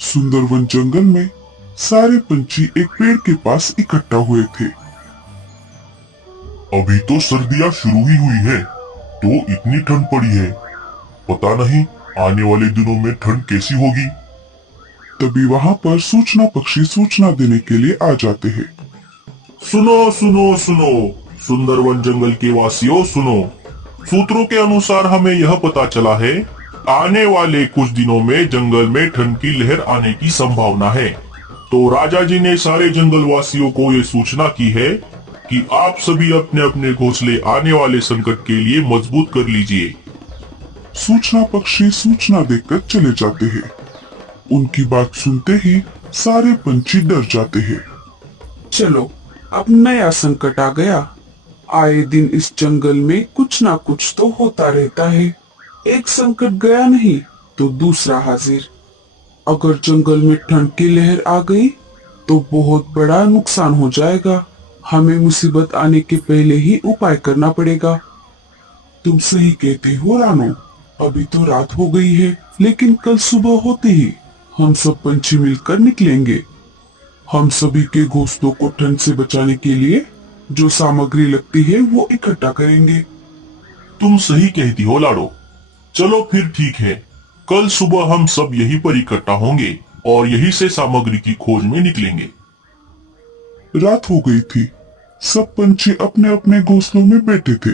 सुंदरवन जंगल में सारे पंछी एक पेड़ के पास इकट्ठा हुए थे। अभी तो सर्दियाँ शुरू ही हुई है, तो इतनी ठंड पड़ी है। पता नहीं आने वाले दिनों में ठंड कैसी होगी। तभी वहाँ पर सूचना पक्षी सूचना देने के लिए आ जाते हैं। सुनो सुनो सुनो, सुंदरवन जंगल के वासियों सुनो। सूत्रों के अनुसार हमें यह पता चला है, आने वाले कुछ दिनों में जंगल में ठंड की लहर आने की संभावना है। तो राजा जी ने सारे जंगल वासियों को ये सूचना की है कि आप सभी अपने अपने घोंसले आने वाले संकट के लिए मजबूत कर लीजिए। सूचना पक्षी सूचना देकर चले जाते हैं। उनकी बात सुनते ही सारे पंछी डर जाते हैं। चलो, अब नया संकट आ गया। आए दिन इस जंगल में कुछ ना कुछ तो होता रहता है। एक संकट गया नहीं तो दूसरा हाजिर। अगर जंगल में ठंड की लहर आ गई तो बहुत बड़ा नुकसान हो जाएगा। हमें मुसीबत आने के पहले ही उपाय करना पड़ेगा। तुम सही कहते हो रानो। अभी तो रात हो गई है, लेकिन कल सुबह होते ही हम सब पंछी मिलकर निकलेंगे। हम सभी के घोंसलों को ठंड से बचाने के लिए जो सामग्री लगती है वो इकट्ठा करेंगे। तुम सही कहती हो लाडो। चलो फिर ठीक है, कल सुबह हम सब यहीं पर इकट्ठा होंगे और यहीं से सामग्री की खोज में निकलेंगे। रात हो गई थी। सब पंछी अपने अपने घोंसलों में बैठे थे।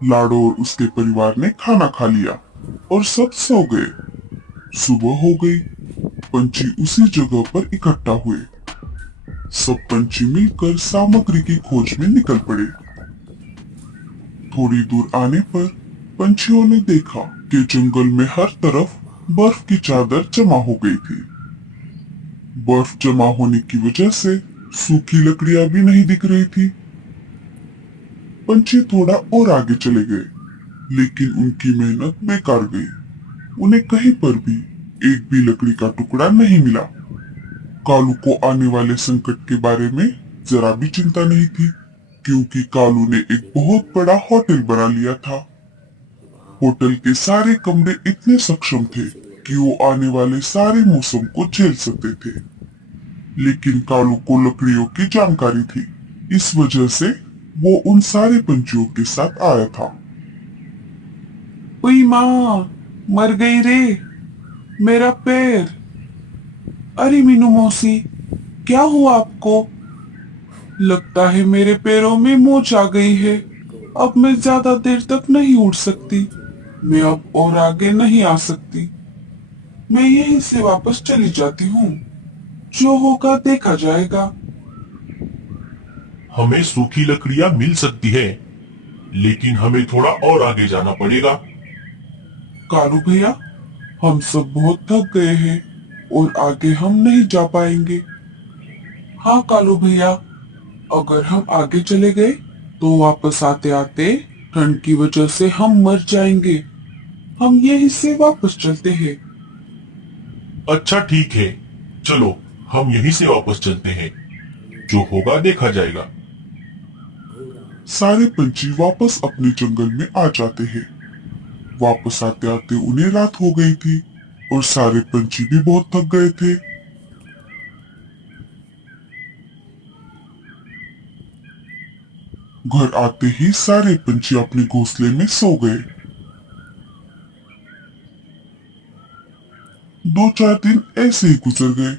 लाडो और उसके परिवार ने खाना खा लिया और सब सो गए। सुबह हो गई। पंछी उसी जगह पर इकट्ठा हुए। सब पंछी मिलकर सामग्री की खोज में निकल पड़े। थोड़ी दूर आने पर पंछियों ने देखा कि जंगल में हर तरफ बर्फ की चादर जमा हो गई थी। बर्फ जमा होने की वजह से सूखी लकड़ियां भी नहीं दिख रही थी। पंछी थोड़ा और आगे चले गए, लेकिन उनकी मेहनत बेकार गई। उन्हें कहीं पर भी एक भी लकड़ी का टुकड़ा नहीं मिला। कालू को आने वाले संकट के बारे में जरा भी चिंता नहीं थी, क्योंकि कालू ने एक बहुत बड़ा होटल बना लिया था। होटल के सारे कमरे इतने सक्षम थे कि वो आने वाले सारे मौसम को झेल सकते थे। लेकिन कालू को लकड़ियों की जानकारी थी, इस वजह से वो उन सारे पंछियों के साथ आया था। ओई माँ, मर गई रे, मेरा पैर। अरे मीनू मौसी, क्या हुआ आपको? लगता है मेरे पैरों में मोच आ गई है। अब मैं ज्यादा देर तक नहीं उड़ सकती। मैं अब और आगे नहीं आ सकती। मैं यहीं से वापस चली जाती हूँ। जो होगा देखा जाएगा। हमें सूखी लकड़ियां मिल सकती है, लेकिन हमें थोड़ा और आगे जाना पड़ेगा। कालू भैया, हम सब बहुत थक गए हैं और आगे हम नहीं जा पाएंगे। हाँ कालू भैया, अगर हम आगे चले गए तो वापस आते आते ठंड की वजह से हम मर जाएंगे। हम यहीं से वापस चलते हैं। अच्छा ठीक है, चलो हम यहीं से वापस चलते हैं। जो होगा देखा जाएगा। सारे पंछी वापस अपने जंगल में आ जाते हैं। वापस आते आते उन्हें रात हो गई थी और सारे पंछी भी बहुत थक गए थे। घर आते ही सारे पंछी अपने घोंसले में सो गए। 2-4 दिन ऐसे ही गुजर गए।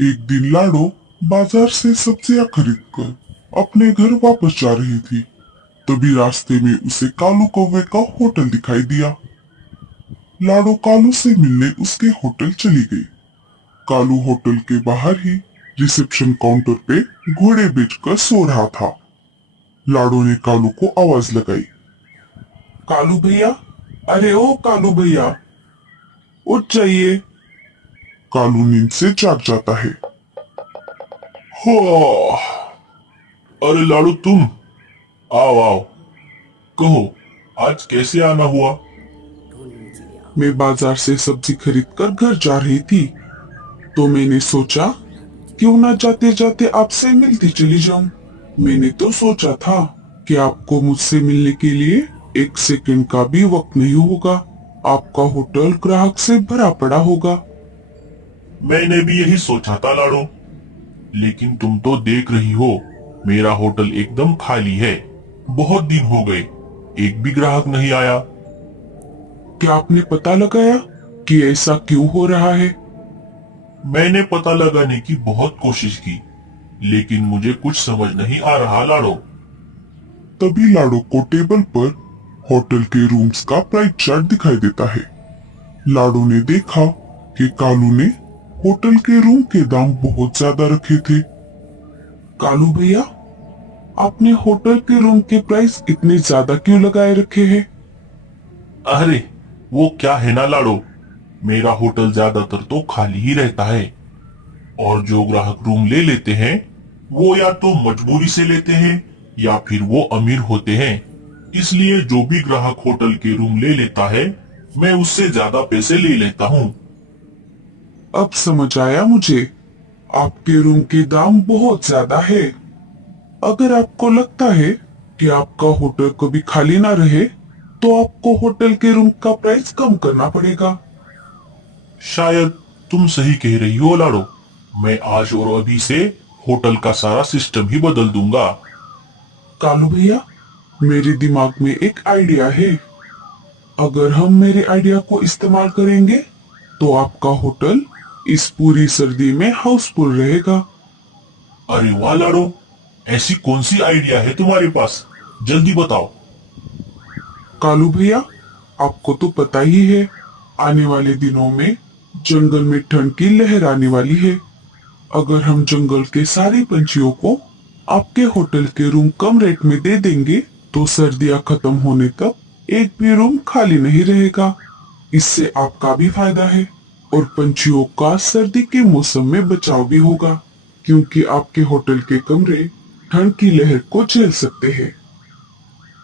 एक दिन लाडो बाजार से सब्जियां खरीदकर अपने घर वापस जा रही थी। तभी रास्ते में उसे कालू कौवे का होटल दिखाई दिया। लाडो कालू से मिलने उसके होटल चली गई। कालू होटल के बाहर ही रिसेप्शन काउंटर पे घोड़े बेचकर सो रहा था। लाडो ने कालू को आवाज लगाई। कालू भैया, अरे ओ कालू भैया, उठ जाइए। कालू नींद से जाग जाता है। हाँ, अरे लाडू तुम आओ आओ, कहो आज कैसे आना हुआ? मैं बाजार से सब्जी खरीदकर घर जा रही थी, तो मैंने सोचा क्यों ना जाते जाते आपसे मिलती चली जाऊं। मैंने तो सोचा था कि आपको मुझसे मिलने के लिए 1 सेकंड का भी वक्त नहीं होगा। आपका होटल ग्राहक से भरा पड़ा होगा। मैंने भी यही सोचा था लाडो, लेकिन तुम तो देख रही हो मेरा होटल एकदम खाली है। बहुत दिन हो गए, एक भी ग्राहक नहीं आया। क्या आपने पता लगाया कि ऐसा क्यों हो रहा है? मैंने पता लगाने की बहुत कोशिश की, लेकिन मुझे कुछ समझ नहीं आ रहा लाडो। तभी लाडो को टेबल पर होटल के रूम्स का प्राइस चार्ट दिखाई देता है। लाडो ने देखा कि कालू ने होटल के रूम के दाम बहुत ज्यादा रखे थे। कालू भैया, आपने होटल के रूम के प्राइस इतने ज्यादा क्यों लगाए रखे हैं? अरे वो क्या है ना लाडो, मेरा होटल ज्यादातर तो खाली ही रहता है, और जो ग्राहक रूम ले लेते हैं वो या तो मजबूरी से लेते हैं या फिर वो अमीर होते हैं। इसलिए जो भी ग्राहक होटल के रूम ले लेता है, मैं उससे ज्यादा पैसे ले लेता हूँ। अब समझ आया मुझे, आपके रूम के दाम बहुत ज्यादा है। अगर आपको लगता है कि आपका होटल कभी खाली ना रहे, तो आपको होटल के रूम का प्राइस कम करना पड़ेगा। शायद तुम सही कह रही हो लाडो, मैं आज और अभी से होटल का सारा सिस्टम ही बदल दूंगा। कालू भैया, मेरे दिमाग में एक आइडिया है। अगर हम मेरे आइडिया को इस्तेमाल करेंगे तो आपका होटल इस पूरी सर्दी में हाउसफुल रहेगा। अरे वाह लाडो, ऐसी कौन सी आइडिया है तुम्हारे पास, जल्दी बताओ। कालू भैया, आपको तो पता ही है, आने वाले दिनों में जंगल में ठंड की लहर आने वाली है। अगर हम जंगल के सारे पंछियों को आपके होटल के रूम कम रेट में दे देंगे, तो सर्दियां खत्म होने तक एक भी रूम खाली नहीं रहेगा। इससे आपका भी फायदा है और पंछियों का सर्दी के मौसम में बचाव भी होगा, क्योंकि आपके होटल के कमरे ठंड की लहर को झेल सकते हैं।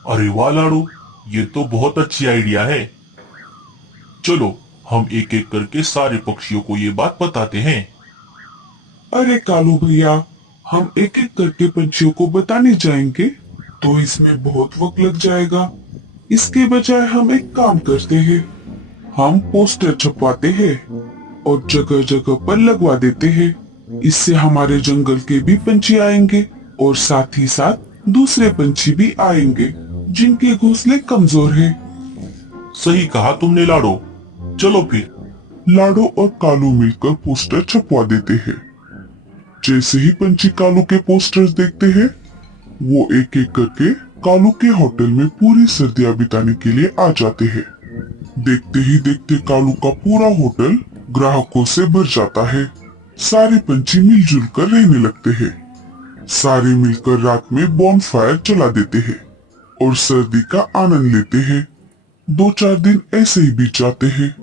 अरे वाह लाडो, ये तो बहुत अच्छी आइडिया है। चलो हम एक एक करके सारे पक्षियों को ये बात बताते हैं। अरे कालू भैया, हम एक एक करके पंछियों को बताने जाएंगे तो इसमें बहुत वक्त लग जाएगा। इसके बजाय हम एक काम करते हैं, हम पोस्टर छपवाते हैं और जगह जगह पर लगवा देते हैं। इससे हमारे जंगल के भी पंछी आएंगे और साथ ही साथ दूसरे पंछी भी आएंगे जिनके घोंसले कमजोर हैं। सही कहा तुमने लाडो, चलो फिर। लाडो और कालू मिलकर पोस्टर छपवा देते हैं। जैसे ही पंछी कालू के पोस्टर्स देखते हैं, वो एक एक करके कालू के होटल में पूरी सर्दियां बिताने के लिए आ जाते हैं। देखते ही देखते कालू का पूरा होटल ग्राहकों से भर जाता है। सारे पंछी मिलजुल कर रहने लगते हैं। सारे मिलकर रात में बॉनफायर जला देते हैं और सर्दी का आनंद लेते हैं। 2-4 दिन ऐसे ही बीत जाते हैं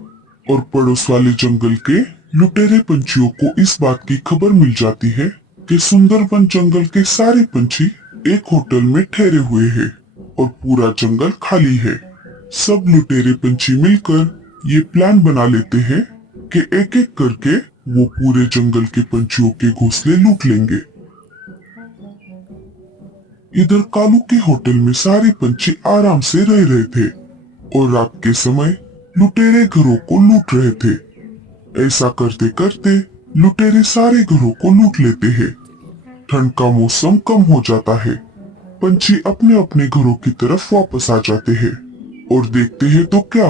और पड़ोस वाले जंगल के लुटेरे पंछियों को इस बात की खबर मिल जाती है कि सुंदरबन जंगल के सारे पंछी एक होटल में ठहरे हुए हैं और पूरा जंगल खाली है। सब लुटेरे पंछी मिलकर ये प्लान बना लेते हैं कि एक एक करके वो पूरे जंगल के पंछियों के घोंसले लूट लेंगे। इधर कालू के होटल में सारे पंछी आराम से रह रहे थे और रात के समय लुटेरे घरों को लूट रहे थे। ऐसा करते करते लुटेरे सारे घरों को लूट लेते हैं। ठंड का मौसम कम हो जाता है। पंछी अपने अपने घरों की तरफ वापस आ जाते हैं और देखते हैं तो क्या,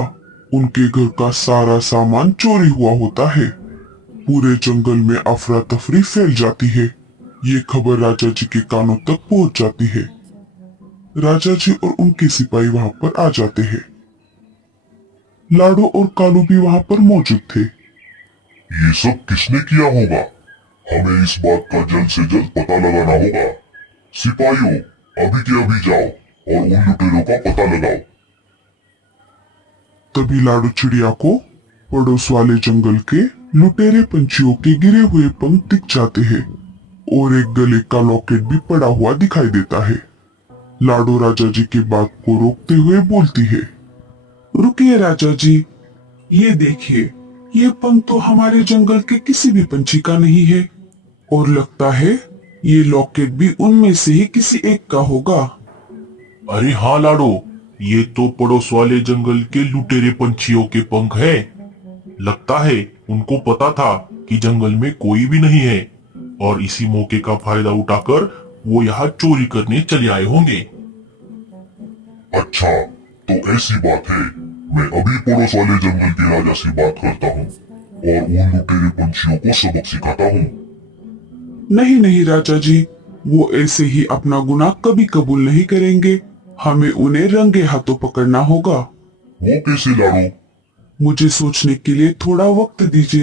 उनके घर का सारा सामान चोरी हुआ होता है। पूरे जंगल में अफरा तफरी फैल जाती है। ये खबर राजा जी के कानों तक पहुंच जाती है। राजा जी और उनके सिपाही वहां पर आ जाते हैं। लाडो और कालू भी वहां पर मौजूद थे। ये सब किसने किया होगा? हमें इस बात का जल्द से जल्द पता लगाना होगा। सिपाहियों, अभी के अभी जाओ और उन लुटेरों का पता लगाओ। तभी लाडो चिड़िया को पड़ोस वाले जंगल के लुटेरे पंछियों के गिरे हुए पंख दिख जाते हैं और एक गले का लॉकेट भी पड़ा हुआ दिखाई देता है। लाडो राजा जी की बात को रोकते हुए बोलती है, रुकिए राजा जी, ये देखिए, ये पंख तो हमारे जंगल के किसी भी पंछी का नहीं है और लगता है ये लॉकेट भी उनमें से ही किसी एक का होगा। अरे हाँ लाडो, ये तो पड़ोस वाले जंगल के लुटेरे पंछियों के पंख हैं। लगता है उनको पता था कि जंगल में कोई भी नहीं है और इसी मौके का फायदा उठाकर वो यहाँ चोरी करने चले आए होंगे। अच्छा, तो ऐसी बात है। मैं अभी पड़ोस वाले जंगल के राजा से बात करता हूँ और उन लुटेरे पंछियों को सबक सिखाता हूँ। नहीं नहीं राजा जी, वो ऐसे ही अपना गुनाह कभी कबूल नहीं करेंगे। हमें उन्हें रंगे हाथों पकड़ना होगा। वो कैसे लाड़ो? मुझे सोचने के लिए थोड़ा वक्त दीजिए।